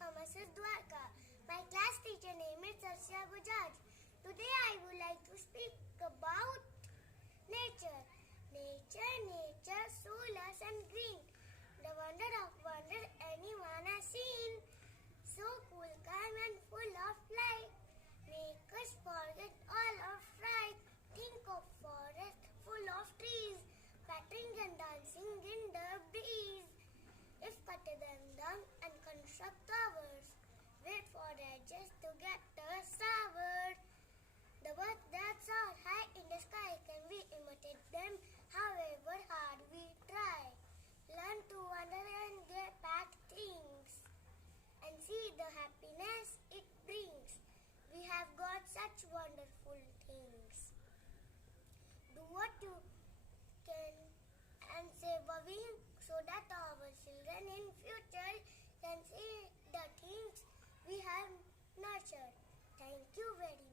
Thomas's Dwarka. My class teacher name is Sarsya Bajaj. Today I would like to speak about nature. Nature, so lush and green. The wonder of wonder anyone has seen. So cool, calm and full of light. Make us forget all of fright. Think of forest full of trees, pattering and dancing in the breeze. If cut them down and construct towers, wait for edges to get us sour. The birds that soar high in the sky, can we imitate them? However hard we try, learn to wonder and get back things, and see the happiness it brings. We have got such wonderful things. Do what you can and save a wing so that our children in future can see the things we have nurtured. Thank you very much.